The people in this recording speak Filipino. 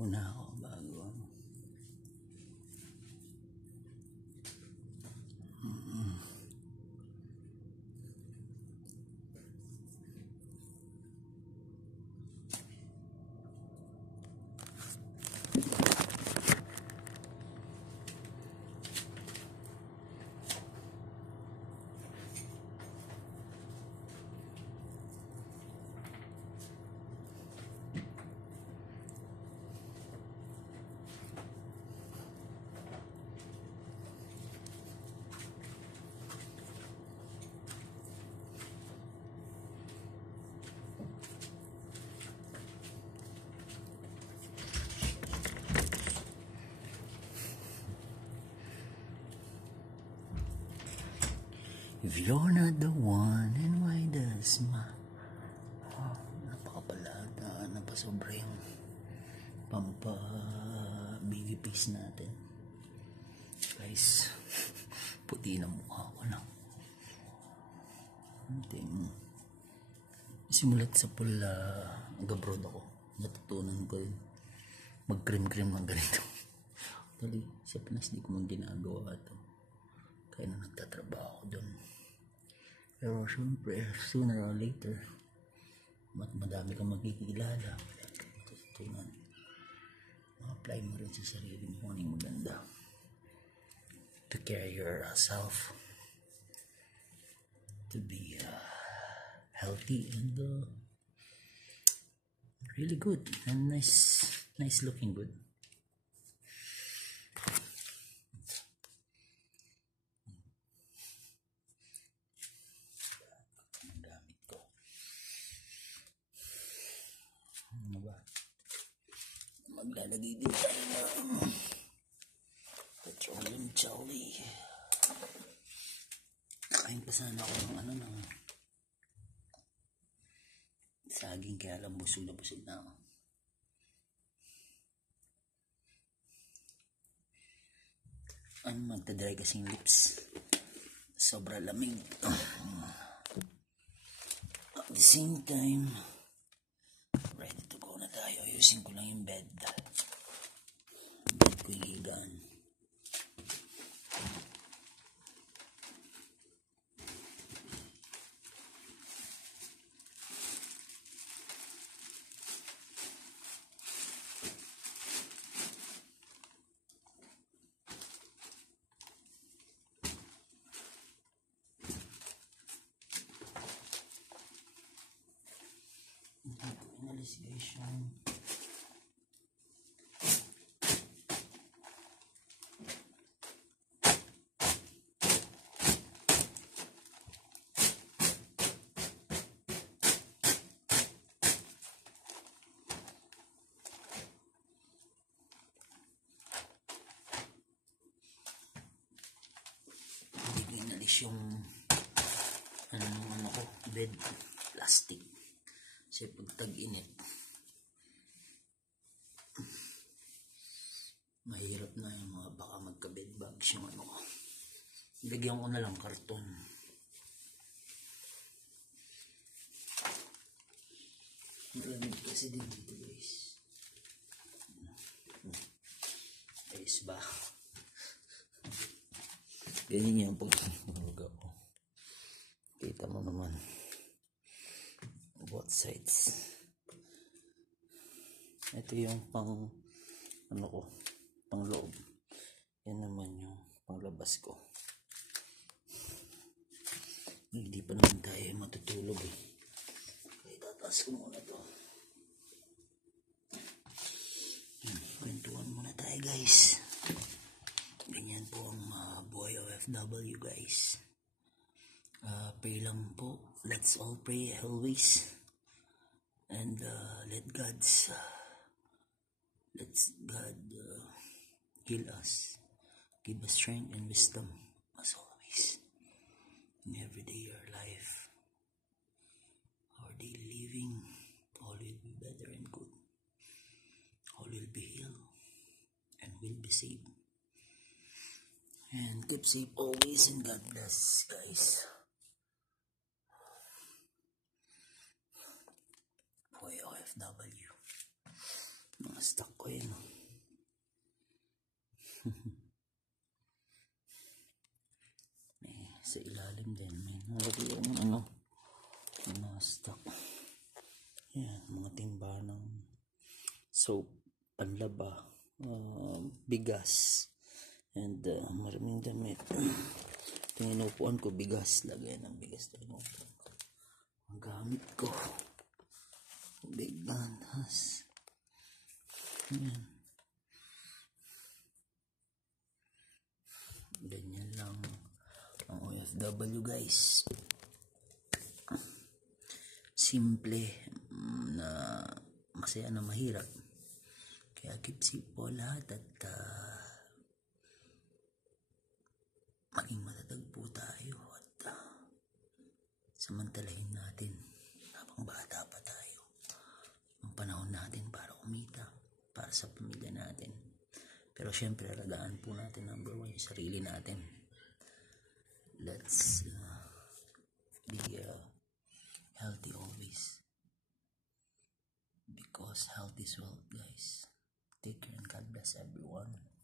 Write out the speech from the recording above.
Ligo na ako bago ano. If you're not the one, then why does napakapalata, napasobra yung biggie piece natin. Guys, puti na mukha ko na. Simulat sa pula, nag-abroad ako. Natutunan ko yun. Mag-cream-cream ng ganito. Dali, sa Pinas di ko mang ginagawa ito. Kaya na nagtatrabaho doon. Pero syempre, sooner or later, madami kang magkikilala. Matutunan. Ma-apply mo rin sa sarili mo kung anong maganda. To carry yourself. To be healthy and really good. And nice looking good. Maglalagay din tayo ng petroleum jelly. Kain pa sana ako ng saging, kaya lang busog na ako. Magdadry kasing lips. Sobra lamig. At the same time, ready to go na tayo. Ayusin ko lang yung bed ko yung higaan. Inalisation. Yung bed plastic kasi pag tag-init mahirap na yung mga baka magka-bed bugs yung lagyan ko na lang karton. Malamig kasi din dito guys ba ganyan yung pag-ulog ako. Kita mo naman both sides. Ito yung pang loob. Yan naman yung panglabas ko. Hindi pa naman tayo matutulog kaya tataas ko muna to. Kwentuhan muna tayo guys. Ganyan po ang buhay OFW guys. Pray lang po. Let's all pray always. And let God heal us. Give us strength and wisdom as always. In everyday our life. Our daily living. All will be better and good. All will be healed. And will be saved. And keep safe always and God bless guys. Boy OFW. Mga stock ko yun. Sa ilalim din may nalagay yung mga stock. Yan, mga timba ng soap, panlaba, bigas, and maraming damit. Tingin upuan ko bigas, lagay ng bigas tayo. Ang gamit ko big bandas. Yan, ganyan lang ang OFW guys. Simple na masaya na mahirap, kaya keep po lahat at maging matatag po tayo at samantalahin natin habang bata pa tayo ang panahon natin para kumita para sa pamilya natin. Pero syempre alagaan po natin number one yung sarili natin. Let's be healthy always, because health is wealth guys. Take care and God bless everyone.